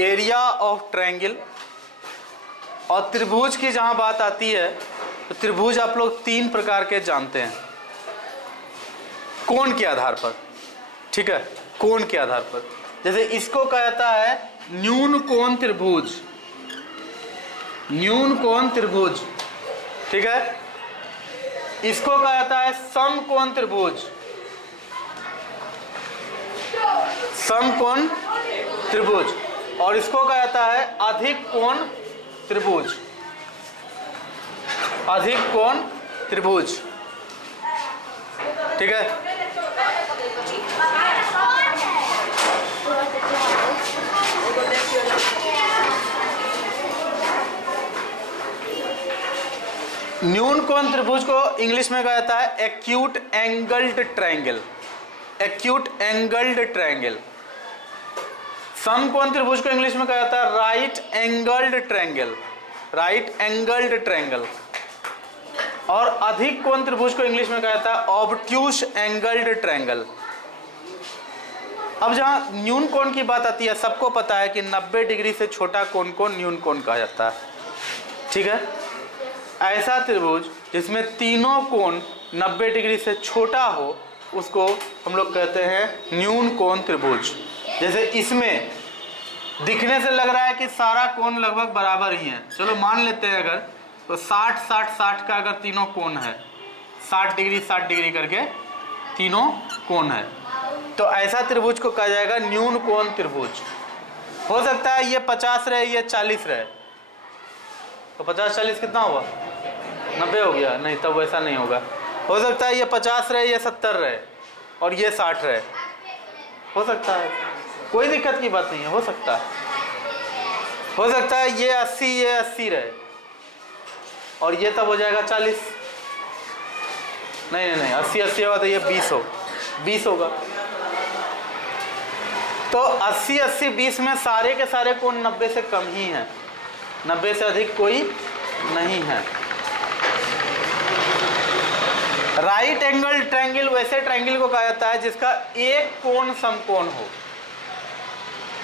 Area of triangle. और त्रिभुज की जहां बात आती है तो त्रिभुज आप लोग 3 प्रकार के जानते हैं कोण के आधार पर, ठीक है, कोण के आधार पर। जैसे इसको कहा जाता है न्यून कोण त्रिभुज, न्यून कोण त्रिभुज, ठीक है। इसको कहा जाता है समकोण त्रिभुज, समकोण त्रिभुज। और इसको कहा जाता है अधिक कोण त्रिभुज, अधिक कोण त्रिभुज, ठीक है। न्यून कोण त्रिभुज को इंग्लिश में कहा जाता है acute angled triangle, acute angled triangle. समकोण त्रिभुज को इंग्लिश में कहा जाता है right angled triangle, right angled triangle. और अधिक कोण त्रिभुज को इंग्लिश में कहा जाता है ऑब्ट्यूस एंगल्ड ट्रायंगल। अब जहां न्यून कोण की बात आती है, सबको पता है कि 90 डिग्री से छोटा कोण को न्यून कोण कहा जाता है, ठीक है। ऐसा त्रिभुज जिसमें तीनों कोण 90 डिग्री से छोटा हो उसको हम लोग कहते हैं न्यून कोण त्रिभुज। जैसे इसमें दिखने से लग रहा है कि सारा कोण लगभग बराबर ही है, चलो मान लेते हैं अगर तो 60 60 60 का अगर तीनों कोण है, 60 डिग्री करके तीनों कोण है, तो ऐसा त्रिभुज को कहा जाएगा न्यून कोण त्रिभुज। हो सकता है ये 50 रहे, ये 40 रहे, तो 50 40 कितना हुआ, 90 हो गया, नहीं तब वैसा नहीं होगा। हो सकता है ये 50 रहे, ये 70 रहे और ये 60 रहे, हो सकता है, कोई दिक्कत की बात नहीं है, हो सकता है। हो सकता है ये 80 ये 80 रहे और ये तब हो जाएगा 40, नहीं नहीं नहीं 80 80 होगा तो ये 20 होगा। तो 80 80 20 में सारे के सारे कोण 90 से कम ही हैं, 90 से अधिक कोई नहीं है। राइट एंगल ट्रायंगल वैसे ट्रायंगल को कहा जाता है जिसका एक कोण समकोण हो।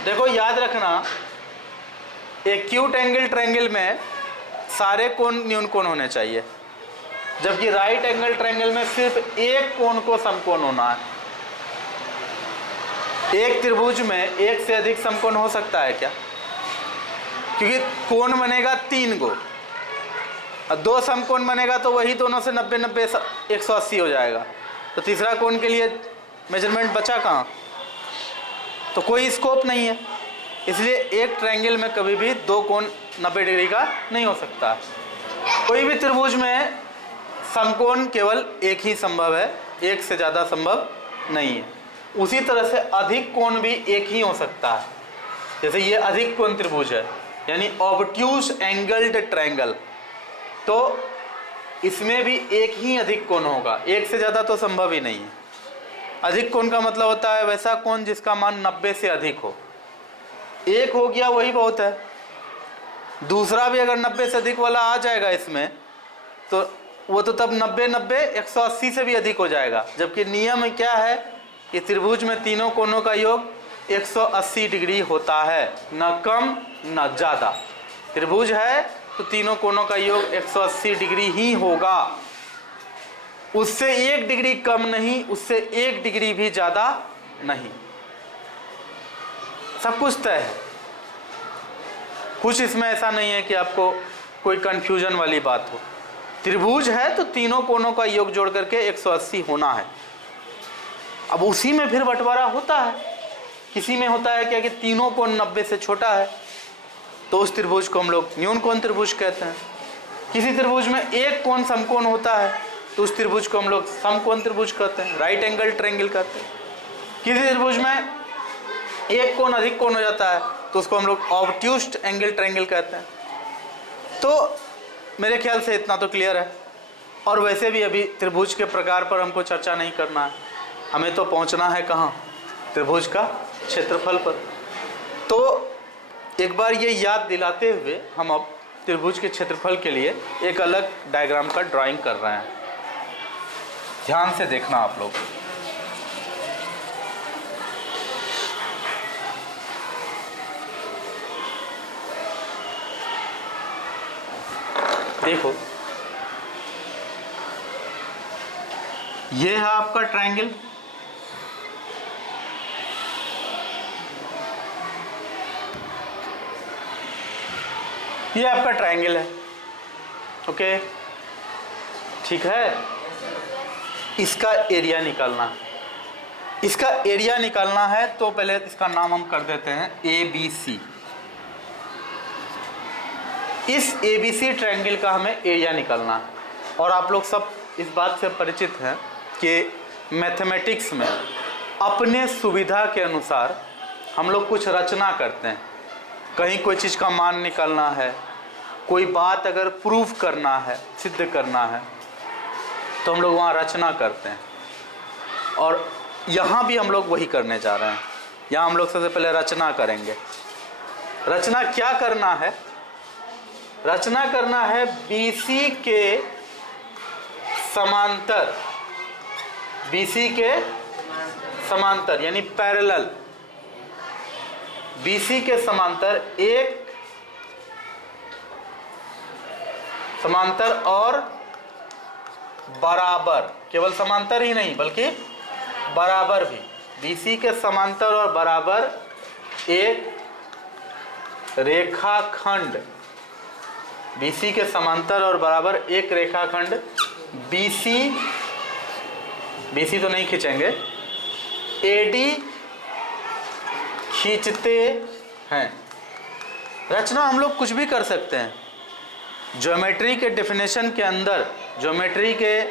देखो याद रखना, एक्यूट एंगल ट्रायंगल में सारे कोण न्यून कोण होने चाहिए, जबकि राइट एंगल ट्रायंगल में सिर्फ एक कोण को समकोण होना है। एक त्रिभुज में एक से अधिक समकोण हो सकता है क्या? क्योंकि कोण बनेगा 3 गो और 2 समकोण बनेगा तो वही दोनों से 90 90 180 हो जाएगा, तो तीसरा कोण के लिए मेजरमेंट बचा कहाँ? तो कोई स्कोप नहीं है। इसलिए एक ट्रायंगल में कभी भी 2 कोण 90 डिग्री का नहीं हो सकता। कोई भी त्रिभुज में समकोण केवल एक ही संभव है, एक से ज़्यादा संभव नहीं है। उसी तरह से अधिक कोण भी एक ही हो सकता है। जैसे ये अधिक कोण त्रिभुज है यानी ऑब्ट्यूस एंगल्ड ट्रायंगल, तो इसमें भी एक ही अधिक कोण होगा, एक से ज़्यादा तो संभव ही नहीं है। अधिक कोण का मतलब होता है वैसा कोण जिसका मान 90 से अधिक हो। एक हो गया वही बहुत है, दूसरा भी अगर 90 से अधिक वाला आ जाएगा इसमें तो वो तो तब 90 90 180 से भी अधिक हो जाएगा। जबकि नियम क्या है कि त्रिभुज में तीनों कोणों का योग 180 डिग्री होता है, न कम न ज़्यादा। त्रिभुज है तो तीनों कोणों का योग 180 डिग्री ही होगा, उससे 1 डिग्री कम नहीं, उससे 1 डिग्री भी ज़्यादा नहीं। सब कुछ तय है, कुछ इसमें ऐसा नहीं है कि आपको कोई कंफ्यूजन वाली बात हो। त्रिभुज है तो तीनों कोणों का योग जोड़ करके 180 होना है। अब उसी में फिर बंटवारा होता है, किसी में होता है क्या कि तीनों कोण 90 से छोटा है तो उस त्रिभुज को हम लोग न्यून कोण त्रिभुज कहते हैं। किसी त्रिभुज में एक कोण समकोण होता है तो उस त्रिभुज को हम लोग समकोण त्रिभुज कहते हैं, राइट एंगल ट्रायंगल कहते हैं। किसी त्रिभुज में एक कोण अधिक कोण हो जाता है तो उसको हम लोग ऑब्ट्यूस्ड एंगल ट्रायंगल कहते हैं। तो मेरे ख्याल से इतना तो क्लियर है। और वैसे भी अभी त्रिभुज के प्रकार पर हमको चर्चा नहीं करना है, हमें तो पहुंचना है कहाँ? त्रिभुज का क्षेत्रफल पर। तो एक बार ये याद दिलाते हुए हम अब त्रिभुज के क्षेत्रफल के लिए एक अलग डायग्राम का ड्राइंग कर रहे हैं। ध्यान से देखना आप लोग। देखो ये है आपका ट्रायंगल, ये आपका ट्रायंगल है। ओके ठीक है, इसका एरिया निकालना है। इसका एरिया निकालना है तो पहले इसका नाम हम कर देते हैं ABC। इस ABC ट्रायंगल का हमें एरिया निकालना है। और आप लोग सब इस बात से परिचित हैं कि मैथमेटिक्स में अपने सुविधा के अनुसार हम लोग कुछ रचना करते हैं। कहीं कोई चीज़ का मान निकालना है, कोई बात अगर प्रूफ करना है, सिद्ध करना है, तो हम लोग वहाँ रचना करते हैं। और यहाँ भी हम लोग वही करने जा रहे हैं। यहाँ हम लोग सबसे पहले रचना करेंगे। रचना क्या करना है? रचना करना है BC के समांतर, BC के समांतर यानी पैरेलल, BC के समांतर एक समांतर और बराबर, केवल समांतर ही नहीं बल्कि बराबर भी, BC के समांतर और बराबर एक रेखाखंड, BC के समांतर और बराबर एक रेखाखंड BC तो नहीं खींचेंगे, AD खींचते हैं। रचना हम लोग कुछ भी कर सकते हैं। ज्योमेट्री के डेफिनेशन के अंदर, ज्योमेट्री के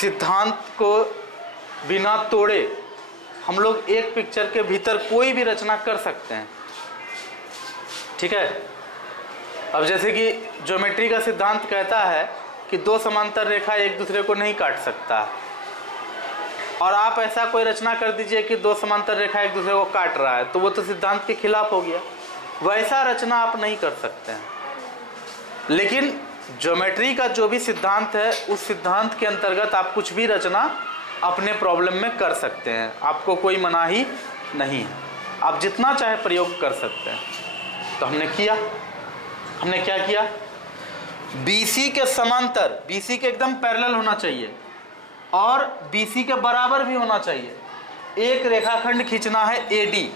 सिद्धांत को बिना तोड़े हम लोग एक पिक्चर के भीतर कोई भी रचना कर सकते हैं। ठीक है, अब जैसे कि ज्योमेट्री का सिद्धांत कहता है कि दो समांतर रेखा एक दूसरे को नहीं काट सकता, और आप ऐसा कोई रचना कर दीजिए कि दो समांतर रेखा एक दूसरे को काट रहा है, तो वो तो सिद्धांत के खिलाफ हो गया। वैसा रचना आप नहीं कर सकते हैं। लेकिन ज्योमेट्री का जो भी सिद्धांत है, उस सिद्धांत के अंतर्गत आप कुछ भी रचना अपने प्रॉब्लम में कर सकते हैं। आपको कोई मनाही नहीं है, आप जितना चाहे प्रयोग कर सकते हैं। तो हमने किया, हमने क्या किया? BC के समांतर, BC के एकदम पैरेलल होना चाहिए और BC के बराबर भी होना चाहिए, एक रेखाखंड खींचना है AD।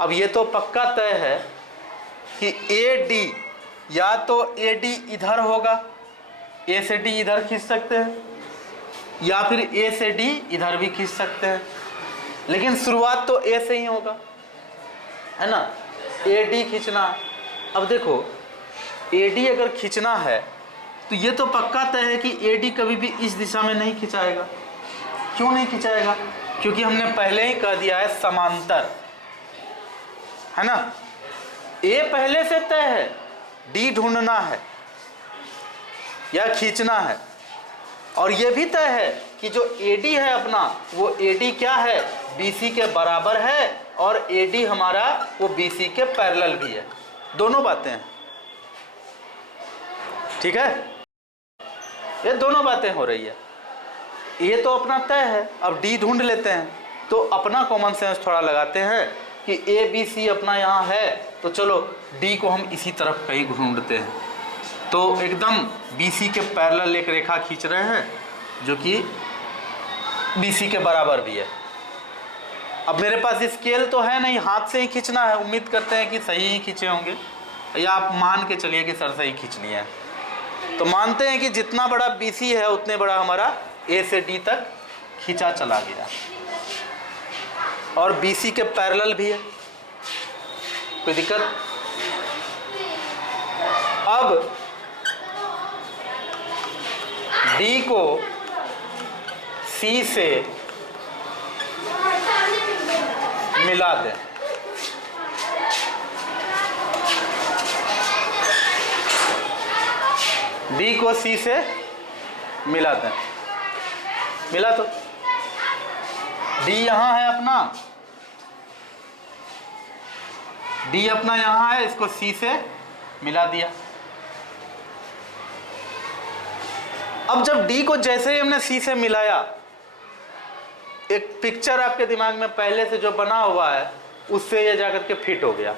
अब ये तो पक्का तय है कि AD या तो AD इधर होगा, A से D इधर खींच सकते हैं, या फिर A से D इधर भी खींच सकते हैं। लेकिन शुरुआत तो A से ही होगा, है ना? AD खींचना। अब देखो AD अगर खींचना है तो ये तो पक्का तय है कि AD कभी भी इस दिशा में नहीं खिंचाएगा। क्यों नहीं खिंचाएगा? क्योंकि हमने पहले ही कह दिया है समांतर, है ना? A पहले से तय है, D ढूंढना है या खींचना है। और ये भी तय है कि जो AD है अपना, वो AD क्या है? BC के बराबर है, और AD हमारा वो BC के पैरेलल भी है। दोनों बातें हैं, ठीक है? ये दोनों बातें हो रही है। ये तो अपना तय है। अब D ढूंढ लेते हैं, तो अपना कॉमन सेंस थोड़ा लगाते हैं कि ABC अपना यहाँ है, तो चलो D को हम इसी तरफ कहीं ढूंढते हैं। तो एकदम BC के पैरेलल एक रेखा खींच रहे हैं जो कि BC के बराबर भी है। अब मेरे पास स्केल तो है नहीं, हाथ से ही खींचना है। उम्मीद करते हैं कि सही ही खींचे होंगे, या आप मान के चलिए कि सर सही खींच लिए है। तो मानते हैं कि जितना बड़ा BC है उतने बड़ा हमारा A से D तक खींचा चला गया, और BC के पैरेलल भी है। कोई दिक्कत? अब D को C से मिला दें। D को C से मिला दें। मिला तो D यहाँ है अपना, D अपना यहाँ है, इसको C से मिला दिया। अब जब D को जैसे ही हमने C से मिलाया, एक पिक्चर आपके दिमाग में पहले से जो बना हुआ है उससे ये जाकर के फिट हो गया।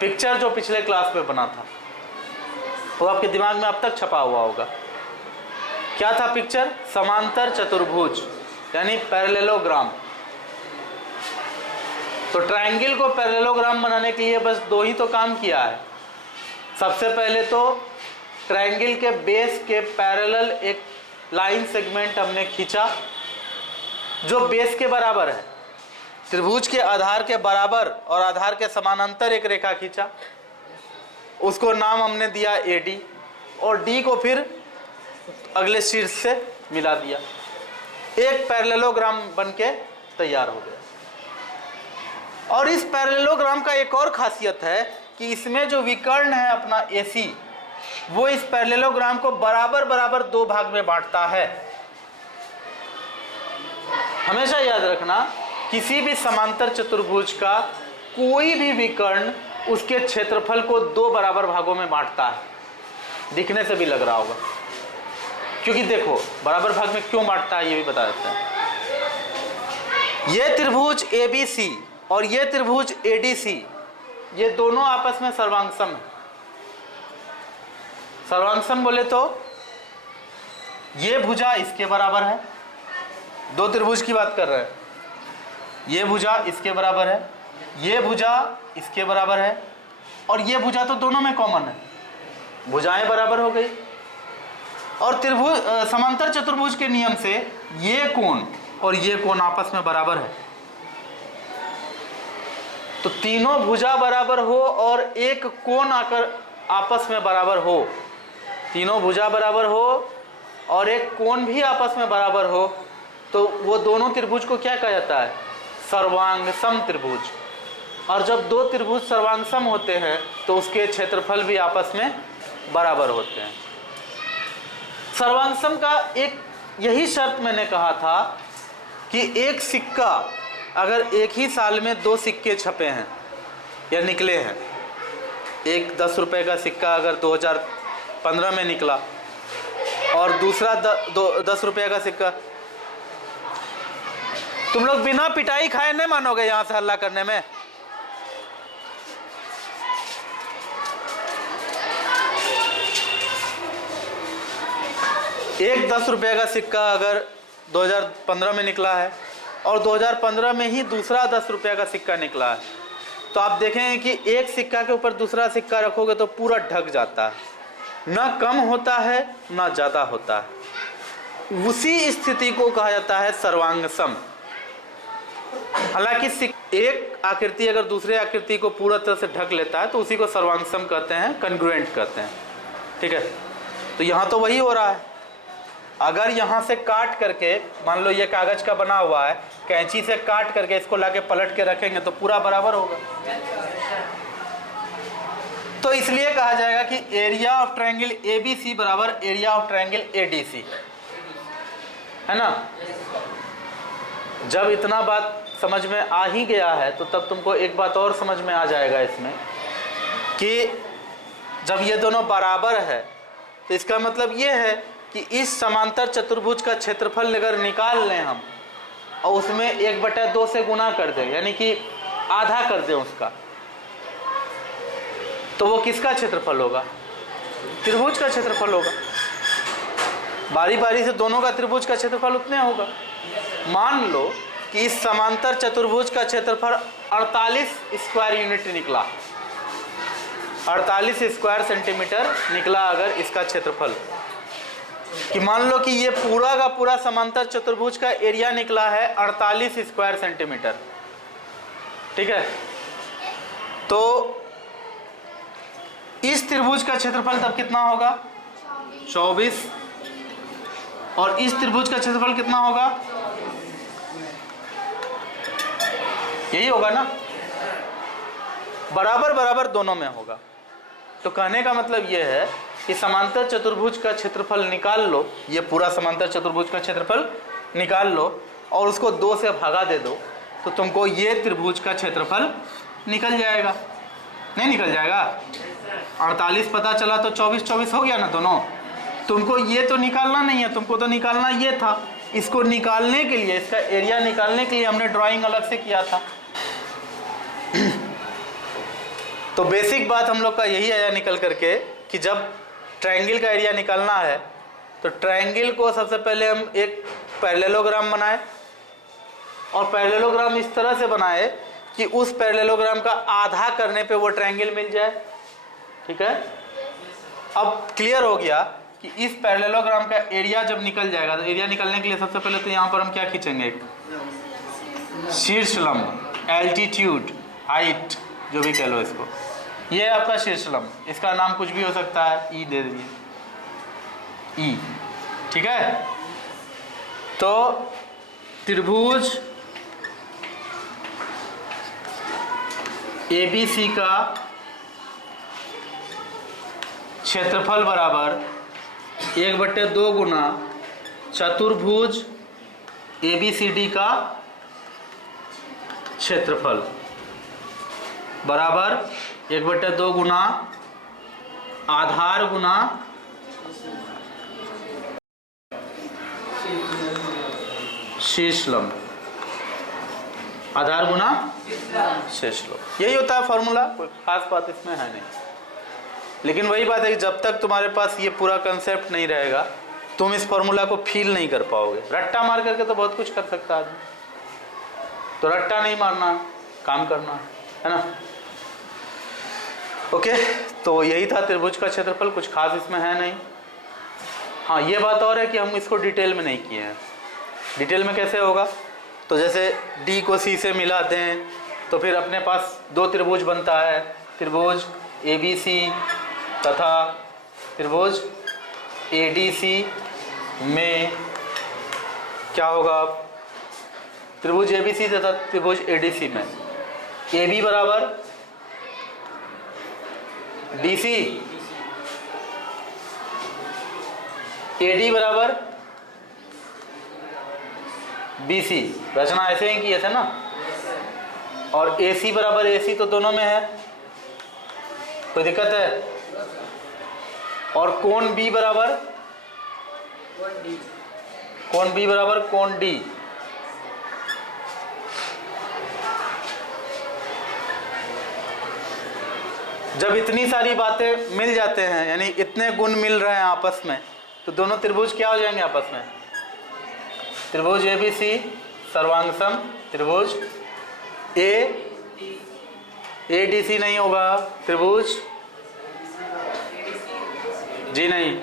पिक्चर जो पिछले क्लास में बना था, वो आपके दिमाग में अब तक छपा हुआ होगा। क्या था पिक्चर? समांतर चतुर्भुज यानी पैरेललोग्राम। तो ट्रायंगल को पैरेललोग्राम बनाने के लिए बस दो ही तो काम किया है। सबसे पहले तो ट्रायंगल के बेस के पैरेलल एक लाइन सेगमेंट हमने खींचा जो बेस के बराबर है। त्रिभुज के आधार के बराबर और आधार के समानांतर एक रेखा खींचा, उसको नाम हमने दिया AD, और D को फिर अगले शीर्ष से मिला दिया। एक पैरेललोग्राम बनके तैयार हो गया। और इस पैरेललोग्राम का एक और खासियत है कि इसमें जो विकर्ण है अपना AC, वो इस पैरेललोग्राम को बराबर बराबर दो भाग में बांटता है। हमेशा याद रखना, किसी भी समांतर चतुर्भुज का कोई भी विकर्ण उसके क्षेत्रफल को दो बराबर भागों में बांटता है। दिखने से भी लग रहा होगा, क्योंकि देखो बराबर भाग में क्यों बांटता है ये भी बता देते हैं। ये त्रिभुज ABC और ये त्रिभुज ADC, ये दोनों आपस में सर्वांगसम है। सर्वांगसम बोले तो ये भुजा इसके बराबर है, दो त्रिभुज की बात कर रहे हैं। ये भुजा इसके बराबर है, ये भुजा इसके बराबर है, और ये भुजा तो दोनों में कॉमन है, भुजाएं बराबर हो गई। और त्रिभुज समांतर चतुर्भुज के नियम से ये कोण और ये कोण आपस में बराबर है। तो तीनों भुजा बराबर हो और एक कोण आकर आपस में बराबर हो, तीनों भुजा बराबर हो और एक कोण भी आपस में बराबर हो, तो वो दोनों त्रिभुज को क्या कहा जाता है? सर्वांगसम त्रिभुज। और जब दो त्रिभुज सर्वांगसम होते हैं तो उसके क्षेत्रफल भी आपस में बराबर होते हैं। सर्वांगसम का एक यही शर्त मैंने कहा था कि एक सिक्का, अगर एक ही साल में दो सिक्के छपे हैं या निकले हैं, एक 10 रुपए का सिक्का अगर 2015 में निकला और दूसरा 10 रुपये का सिक्का, तुम लोग बिना पिटाई खाए नहीं मानोगे यहां से हल्ला करने में। एक 10 रुपये का सिक्का अगर 2015 में निकला है और 2015 में ही दूसरा 10 रुपये का सिक्का निकला है, तो आप देखेंगे कि एक सिक्का के ऊपर दूसरा सिक्का रखोगे तो पूरा ढक जाता है, ना कम होता है ना ज़्यादा होता है। उसी स्थिति को कहा जाता है सर्वांगसम। हालांकि एक आकृति अगर दूसरे आकृति को पूरा तरह से ढक लेता है तो उसी को सर्वांगसम कहते हैं, कन्ग्रुएंट कहते हैं। ठीक है, तो यहाँ तो वही हो रहा है। अगर यहाँ से काट करके, मान लो ये कागज का बना हुआ है, कैंची से काट करके इसको लाके पलट के रखेंगे तो पूरा बराबर होगा। तो इसलिए कहा जाएगा कि एरिया ऑफ ट्रायंगल ABC बराबर एरिया ऑफ ट्रायंगल ADC, है ना। जब इतना बात समझ में आ ही गया है तो तब तुमको एक बात और समझ में आ जाएगा इसमें कि जब ये दोनों बराबर है तो इसका मतलब ये है कि इस समांतर चतुर्भुज का क्षेत्रफल अगर निकाल लें हम और उसमें 1/2 से गुना कर दें, यानी कि आधा कर दें उसका, तो वो किसका क्षेत्रफल होगा? त्रिभुज का क्षेत्रफल होगा। बारी बारी से दोनों का त्रिभुज का क्षेत्रफल उतने होगा। मान लो कि इस समांतर चतुर्भुज का क्षेत्रफल 48 स्क्वायर यूनिट निकला, 48 स्क्वायर सेंटीमीटर निकला अगर इसका क्षेत्रफल, कि मान लो कि ये पूरा का पूरा समांतर चतुर्भुज का एरिया निकला है 48 स्क्वायर सेंटीमीटर। ठीक है, तो इस त्रिभुज का क्षेत्रफल तब कितना होगा? 24। और इस त्रिभुज का क्षेत्रफल कितना होगा? यही होगा ना, बराबर बराबर दोनों में होगा। तो कहने का मतलब यह है कि समांतर चतुर्भुज का क्षेत्रफल निकाल लो, ये पूरा समांतर चतुर्भुज का क्षेत्रफल निकाल लो और उसको 2 से भागा दे दो, तो तुमको ये त्रिभुज का क्षेत्रफल निकल जाएगा। नहीं निकल जाएगा? 48 पता चला तो 24 हो गया ना दोनों। तुमको ये तो निकालना नहीं है, तुमको तो निकालना ये था। इसको निकालने के लिए, इसका एरिया निकालने के लिए हमने ड्राइंग अलग से किया था। तो बेसिक बात हम लोग का यही आया निकल करके कि जब ट्रायंगल का एरिया निकालना है तो ट्रायंगल को सबसे पहले हम एक पैरेललोग्राम बनाए और पैरेललोग्राम इस तरह से बनाए कि उस पैरेललोग्राम का आधा करने पे वो ट्रायंगल मिल जाए। ठीक है, अब क्लियर हो गया कि इस पैरेललोग्राम का एरिया जब निकल जाएगा तो एरिया निकलने के लिए सबसे पहले तो यहाँ पर हम क्या खींचेंगे, शीर्ष लंब, एल्टीट्यूड, हाइट, जो भी कह लो इसको, ये आपका शीर्ष लंब, इसका नाम कुछ भी हो सकता है, ई दे दीजिए, ई। ठीक है, तो त्रिभुज ABC का क्षेत्रफल बराबर 1/2 गुना चतुर्भुज ABCD का क्षेत्रफल बराबर 1/2 गुना आधार गुना शीर्ष लंब, आधार गुना शीर्ष लंब। यही होता है फॉर्मूला, कोई खास बात इसमें है नहीं। लेकिन वही बात है कि जब तक तुम्हारे पास ये पूरा कंसेप्ट नहीं रहेगा तुम इस फॉर्मूला को फील नहीं कर पाओगे। रट्टा मार करके तो बहुत कुछ कर सकता है आदमी, तो रट्टा नहीं मारना, काम करना है ना। ओके, तो यही था त्रिभुज का क्षेत्रफल, कुछ खास इसमें है नहीं। हाँ, ये बात और है कि हम इसको डिटेल में नहीं किए हैं। डिटेल में कैसे होगा, तो जैसे D को C से मिलाते हैं तो फिर अपने पास दो त्रिभुज बनता है, त्रिभुज ABC तथा त्रिभुज ADC में क्या होगा, त्रिभुज ABC तथा त्रिभुज ADC में AB बराबर DC, AD बराबर BC, रचना ऐसे ही किए थे ना, और AC बराबर AC तो दोनों में है, कोई दिक्कत है। और कोण B बराबर कोण D, जब इतनी सारी बातें मिल जाते हैं, यानी इतने गुण मिल रहे हैं आपस में, तो दोनों त्रिभुज क्या हो जाएंगे आपस में, त्रिभुज ABC सर्वांगसम, त्रिभुज ADC नहीं होगा, त्रिभुज जी नहीं,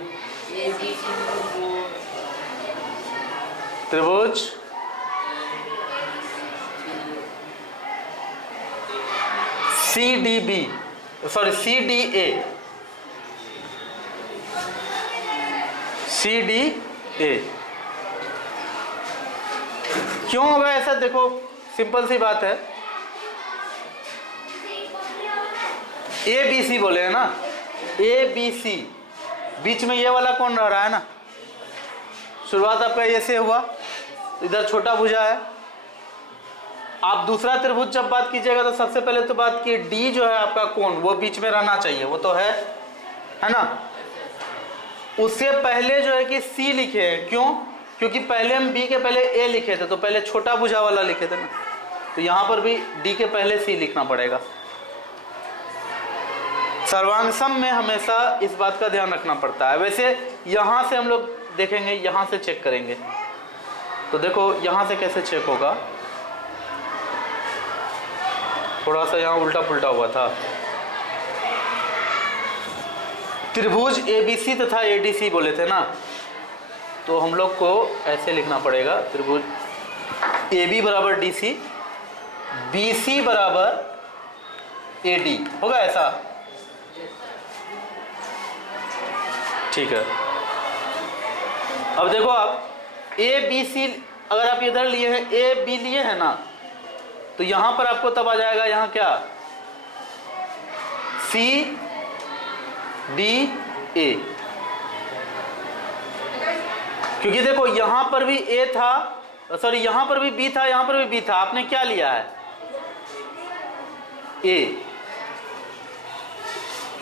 त्रिभुज CDB, सॉरी CDA। क्यों होगा ऐसा, देखो सिंपल सी बात है, ABC बोले है ना, ABC, बीच में ये वाला कौन रह रहा है ना, शुरुआत आपका ये से हुआ, इधर छोटा भुजा है। आप दूसरा त्रिभुज जब बात कीजिएगा तो सबसे पहले तो बात की D जो है आपका कोण, वो बीच में रहना चाहिए, वो तो है ना। उससे पहले जो है कि C लिखे हैं, क्यों, क्योंकि पहले हम B के पहले A लिखे थे, तो पहले छोटा भुजा वाला लिखे थे ना, तो यहां पर भी D के पहले C लिखना पड़ेगा। सर्वांगसम में हमेशा इस बात का ध्यान रखना पड़ता है। वैसे यहां से हम लोग देखेंगे, यहां से चेक करेंगे, तो देखो यहां से कैसे चेक होगा, थोड़ा सा यहाँ उल्टा पुल्टा हुआ था। त्रिभुज ABC तथा ADC बोले थे ना, तो हम लोग को ऐसे लिखना पड़ेगा, त्रिभुज AB बराबर DC, BC बराबर AD, होगा ऐसा, ठीक है। अब देखो आप ABC, अगर आप इधर लिए हैं, AB लिए हैं ना, तो यहां पर आपको तब आ जाएगा, यहां क्या, CDA, क्योंकि देखो यहां पर भी A था, सॉरी यहां पर भी B था, यहां पर भी B था, आपने क्या लिया है, A।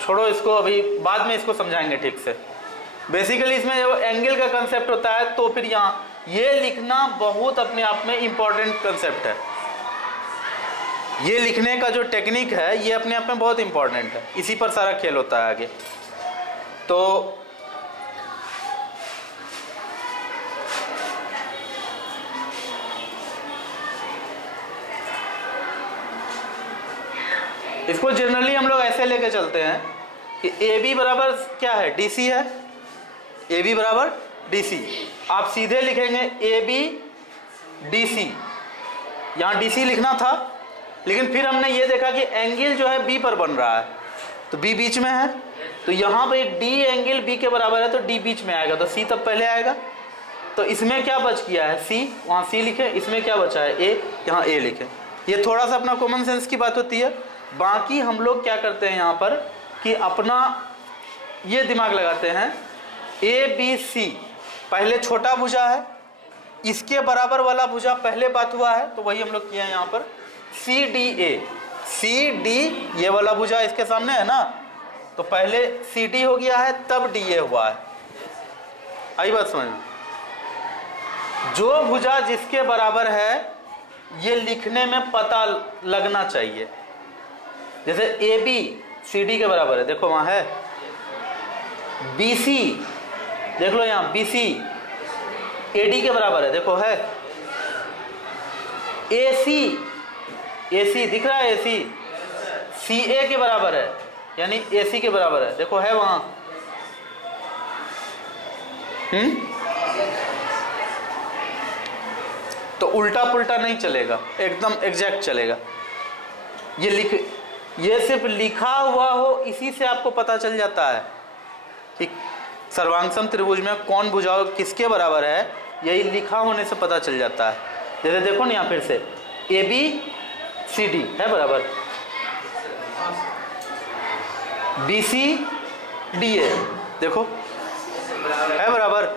छोड़ो इसको, अभी बाद में इसको समझाएंगे ठीक से। बेसिकली इसमें जो एंगल का कंसेप्ट होता है, तो फिर यहाँ ये लिखना बहुत अपने आप में इंपॉर्टेंट कंसेप्ट है। ये लिखने का जो टेक्निक है ये अपने आप में बहुत इंपॉर्टेंट है, इसी पर सारा खेल होता है आगे। तो इसको जनरली हम लोग ऐसे लेके चलते हैं कि ए बी बराबर क्या है, डी सी है, ए बी बराबर डी सी। आप सीधे लिखेंगे ए बी डी सी, यहाँ डी सी लिखना था, लेकिन फिर हमने ये देखा कि एंगल जो है बी पर बन रहा है, तो बी बीच में है, तो यहाँ पे डी एंगल बी के बराबर है, तो डी बीच में आएगा, तो सी तब पहले आएगा। तो इसमें क्या बच गया है, सी, वहाँ सी लिखे, इसमें क्या बचा है, ए, यहाँ ए लिखे। ये थोड़ा सा अपना कॉमन सेंस की बात होती है। बाकी हम लोग क्या करते हैं यहाँ पर कि अपना ये दिमाग लगाते हैं, ए बी सी पहले छोटा भुजा है, इसके बराबर वाला भुजा पहले बात हुआ है, तो वही हम लोग किए हैं यहाँ पर। सी डी ए, सी डी ये वाला भुजा इसके सामने है ना, तो पहले सी डी हो गया है, तब डी ए हुआ है। आई बात समझ में? जो भुजा जिसके बराबर है ये लिखने में पता लगना चाहिए। जैसे ए बी सी डी के बराबर है, देखो वहां है, बी सी देख लो यहाँ, बी सी ए डी के बराबर है, देखो है, ए सी दिख रहा है, ए सी सी ए के बराबर है, यानी ए सी के बराबर है, देखो है वहां। तो उल्टा पुल्टा नहीं चलेगा, एकदम एग्जैक्ट चलेगा। ये सिर्फ लिखा हुआ हो इसी से आपको पता चल जाता है कि सर्वांगसम त्रिभुज में कौन भुजाओं किसके बराबर है, यही लिखा होने से पता चल जाता है। जैसे देखो ना यहाँ फिर से, ए बी सी डी है बराबर, बी सी डी ए देखो है बराबर,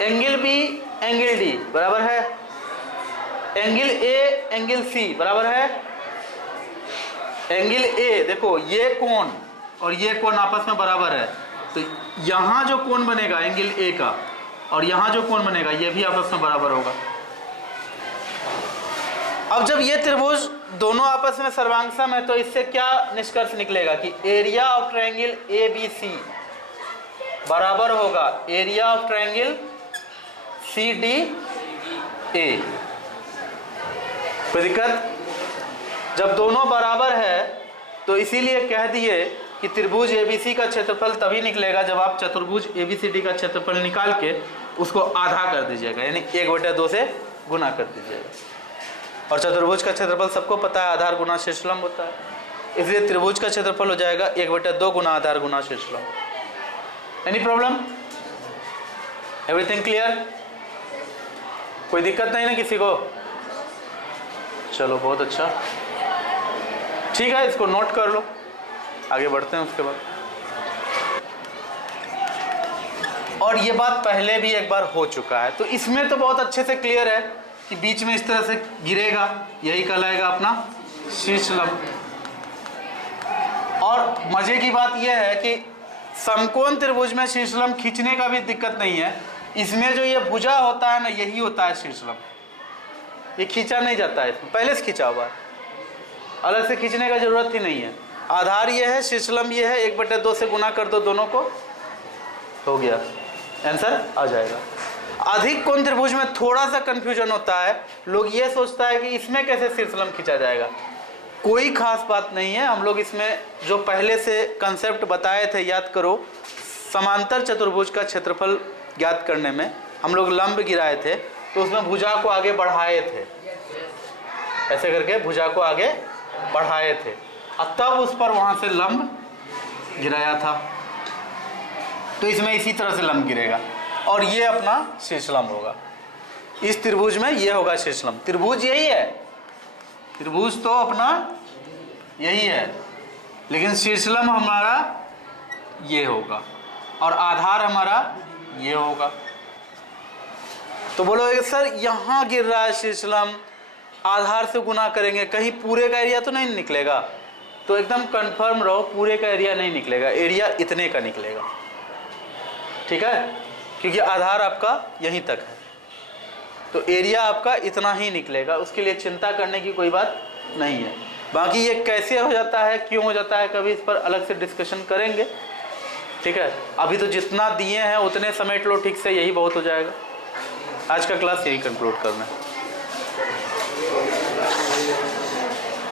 एंगल बी एंगल डी बराबर है, एंगल ए एंगल सी बराबर है, एंगल ए देखो ये कोण और ये कोण आपस में बराबर है, तो यहाँ जो कोण बनेगा एंगल ए का और यहाँ जो कोण बनेगा ये भी आपस में बराबर होगा। अब जब ये त्रिभुज दोनों आपस में सर्वांगसम है तो इससे क्या निष्कर्ष निकलेगा कि area of triangle A B C बराबर होगा area of triangle C D A. कोई दिक्कत? जब दोनों बराबर है तो इसीलिए कह दिए कि त्रिभुज एबीसी का क्षेत्रफल तभी निकलेगा जब आप चतुर्भुज एबीसीडी का क्षेत्रफल निकाल के उसको आधा कर दीजिएगा, यानी 1/2 से गुना कर दीजिएगा। और चतुर्भुज का क्षेत्रफल सबको पता है आधार गुना शीर्ष लंब होता है, इसलिए त्रिभुज का क्षेत्रफल हो जाएगा 1/2 गुना आधार गुना शीर्ष लंब। Any problem? Everything clear? कोई दिक्कत नहीं ना किसी को? चलो बहुत अच्छा, ठीक है, इसको नोट कर लो, आगे बढ़ते हैं उसके बाद। और ये बात पहले भी एक बार हो चुका है, तो इसमें तो बहुत अच्छे से क्लियर है कि बीच में इस तरह से गिरेगा, यही कहलाएगा अपना शीर्ष लंब। और मजे की बात यह है कि समकोण त्रिभुज में शीर्ष लंब खींचने का भी दिक्कत नहीं है, इसमें जो ये भुजा होता है ना यही होता है शीर्ष लंब, ये खींचा नहीं जाता है, इसमें पहले से खींचा हुआ है, अलग से खींचने का जरूरत ही नहीं है। आधार ये है, शीर्ष लंब ये है, 1/2 से गुना कर दो दोनों को, हो गया, आंसर आ जाएगा। अधिक कोण त्रिभुज में थोड़ा सा कंफ्यूजन होता है, लोग ये सोचता है कि इसमें कैसे शीर्ष लंब खींचा जाएगा। कोई खास बात नहीं है, हम लोग इसमें जो पहले से कंसेप्ट बताए थे याद करो, समांतर चतुर्भुज का क्षेत्रफल ज्ञात करने में हम लोग लंब गिराए थे, तो उसमें भुजा को आगे बढ़ाए थे, ऐसे करके भुजा को आगे बढ़ाए थे, और तब उस पर वहां से लंब गिराया था। तो इसमें इसी तरह से लंब गिरेगा और ये अपना शीर्ष लंब होगा। इस त्रिभुज में ये होगा शीर्ष लंब। त्रिभुज यही है, त्रिभुज तो अपना यही है, लेकिन शीर्ष लंब हमारा ये होगा और आधार हमारा ये होगा। तो बोलोगे सर यहाँ गिर रहा है शीर्ष लंब, आधार से गुना करेंगे, कहीं पूरे का एरिया तो नहीं निकलेगा? तो एकदम कंफर्म रहो, पूरे का एरिया नहीं निकलेगा, एरिया इतने का निकलेगा, ठीक है, क्योंकि आधार आपका यहीं तक है, तो एरिया आपका इतना ही निकलेगा, उसके लिए चिंता करने की कोई बात नहीं है। बाकी ये कैसे हो जाता है, क्यों हो जाता है, कभी इस पर अलग से डिस्कशन करेंगे, ठीक है। अभी तो जितना दिए हैं उतने समेट लो ठीक से, यही बहुत हो जाएगा। आज का क्लास यही कंक्लूड करना है।